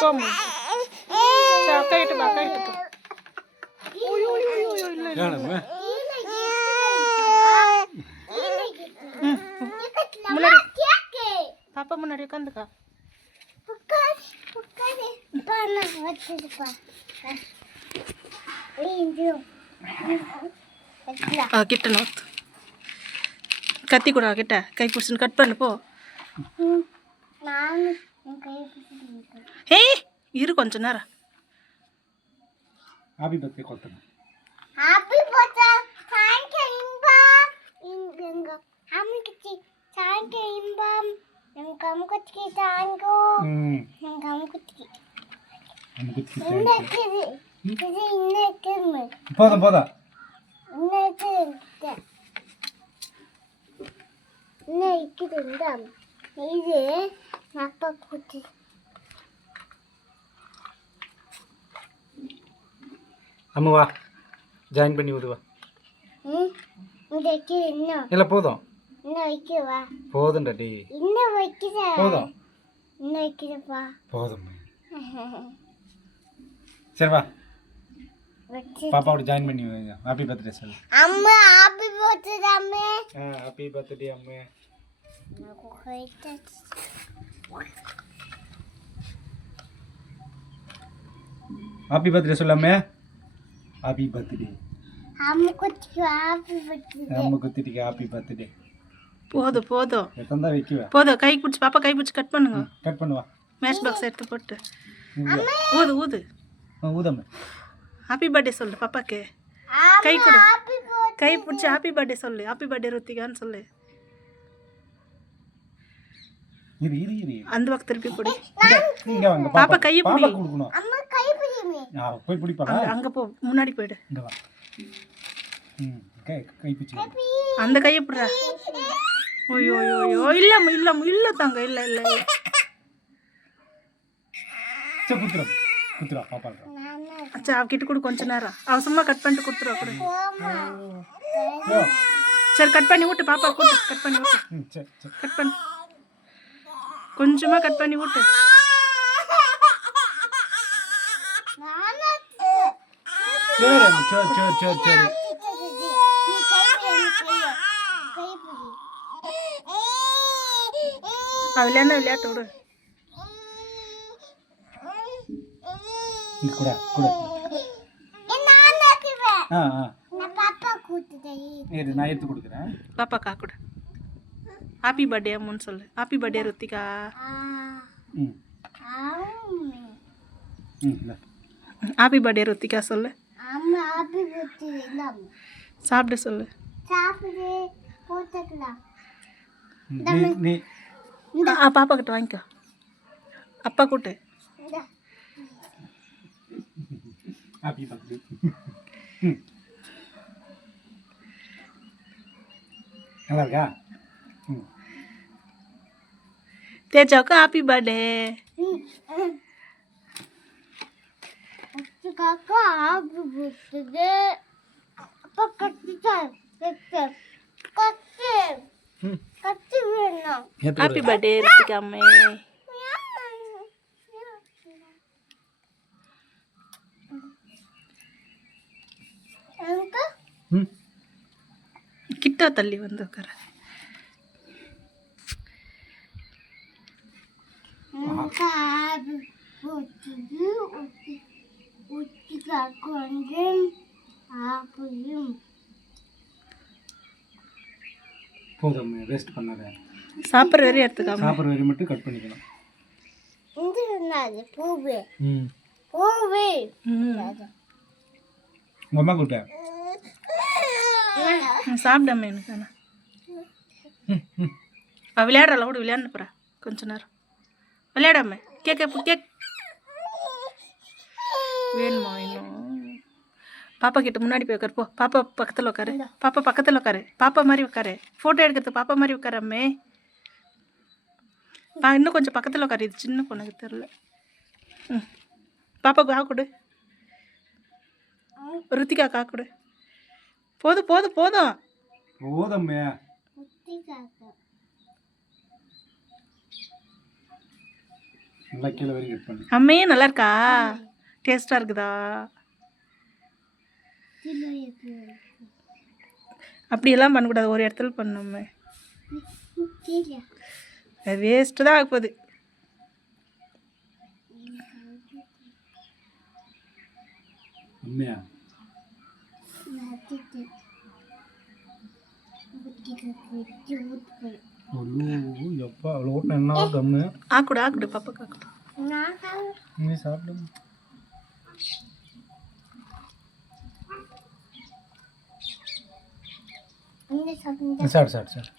போம்மா சரி அக்கா கிட்ட போ அக்கா கிட்ட போ இல்லை முன்னாடி பாப்பா முன்னாடி உட்காந்துக்கா கிட்ட நோத்து கத்தி கூட கிட்ட கை பிடிச்சின்னு கட் பண்ணு போ ஏய் இரு கொஞ்ச நேரம் ஹாப்பி பர்த்டே கொத்தணும் ஹாப்பி பர்த்டே சாய்க்கு இன்பம் அம்முக்கு சாய்க்கு இன்பம் எங்க அம்முக்கு சாய்க்கு எங்க அம்முக்கு இன்னைக்கு போதும் போதும் இன்னைக்கு இது அப்பா குட்டி அம்மா வா ஜாயின் பண்ணி விடுவா இல்லை போதும் வைக்கவா போதும்டா டி இன்னும் வைக்கிறா போதும் இன்னும் வைக்கிறப்பா போதும் சரி வா பாப்பாவோட ஜாயின் பண்ணி வைங்க ஹாப்பி பர்த்டே சொல்லு அம்மா ஹாப்பி பர்த்டே அம்மா ஹாப்பி பர்த்டே அம்மா ஹாப்பி பர்த்டே சொல்லு அம்மா ஹாப்பி பர்த்டே அம்மா குட்டிக்கு ஹாப்பி பர்த்டே அம்மா குத்திட்டிக்கு ஹாப்பி பர்த்டே போதும் போதும் எத்தனை தான் வைக்குவா போதும் கை பிடிச்சி பாப்பா கை பிடிச்சி கட் பண்ணுங்க கட் பண்ணுவா மேட்ச் பாக்ஸ் எடுத்து போட்டு ஊது ஊது ஊதம்மா ஹாப்பி பர்த்டே சொல்லு பாப்பாக்கு கை கொடு கை பிடிச்சி ஹாப்பி பர்த்டே சொல்லு ஹாப்பி பர்த்டே ருத்திகான்னு சொல்லு இரு இரு இரு அந்த பக்கம் திருப்பி பிடி இங்க வாங்க பாப்பா கையை பிடி பாப்பா கொடுக்கணும் அம்மா கை பிடிமே போய் பிடிப்பாடா அங்க போ முன்னாடி போயிடு இங்க வா கை பிடிச்சி அந்த கையை பிடுறா ஓயோ ஓயோ இல்லம்மா இல்லம்மா இல்லை தாங்க இல்லை இல்லை சரி குத்துறா குத்துறா பாப்பா அச்சா அவகிட்ட கூட கொஞ்ச நேரம் அவசரமா கட் பண்ணிட்டு கொடுத்துருவா கூட சரி கட் பண்ணி விட்டு பாப்பா கூட்டு கட் பண்ணி விட்டு சரி சரி கட் பண்ணு கொஞ்சமா கட் பண்ணி விட்டு சரி சரி சரி சரி விளையாட்டு விடு கூட கூட நான் எடுத்து கொடுக்குறேன் பாப்பா கா கூட ஹாப்பி பர்த்டே அம்முன்னு சொல்லு happy birthday Ruthika happy birthday Ruthika சொல்லு சாப்பிட சொல்லு நீ பாப்பா கிட்ட வாங்கிக்கோ அப்பா கூட்டு ஹாப்பி பர்த்டே நல்லா இருக்கா தேஜாவுக்கு happy birthday happy birthday Ruthika அம்மே கிட்ட தள்ளி வந்து உட்கார போதும் வேஸ்ட் பண்ணாத சாப்பிட்ற வரையும் எடுத்துக்காம சாப்பிட்ற வரை மட்டும் கட் பண்ணிக்கலாம் உங்கள் அம்மா கூட்ட சாப்பிடாம எனக்கு விளையாடுறாள் கூட விளையாண்டு போகிறா கொஞ்ச நேரம் விளையாடாம கேக் வேணுமா இன்னும் பாப்பா கிட்ட முன்னாடி போய் உட்காரு போ பாப்பா பக்கத்தில் உட்காரு பாப்பா பக்கத்தில் உட்காரு பாப்பா மாதிரி உட்காரு ஃபோட்டோ எடுக்கிறது பாப்பா மாதிரி உட்காரு அம்மே இன்னும் கொஞ்சம் பக்கத்தில் உட்காரு இது சின்ன பொண்ணுக்கு தெரில பாப்பாவுக்கு ஆ கொடு ருத்திகா கா கொடு போதும் போதும் போதும் போதம்மே நல்லா கீழே வரைக்கும் கட் பண்ணு. அம்மையே நல்லா இருக்கா? டேஸ்ட்டாக இருக்குதா? அப்படியெல்லாம் பண்ணக்கூடாது, ஒரு இடத்துல பண்ணோமே. வேஸ்ட்டு தான் ஆக போகுது. உண்மையா? ஐயோ எப்பா அவ்வளோ ஓட்டின என்ன கம்மு. ஆக்குடு பாப்பாக்கு ஆக்குடு. நீ சாப்பிடு. சாப்பிடு சாப்பிடு சாப்பிடு.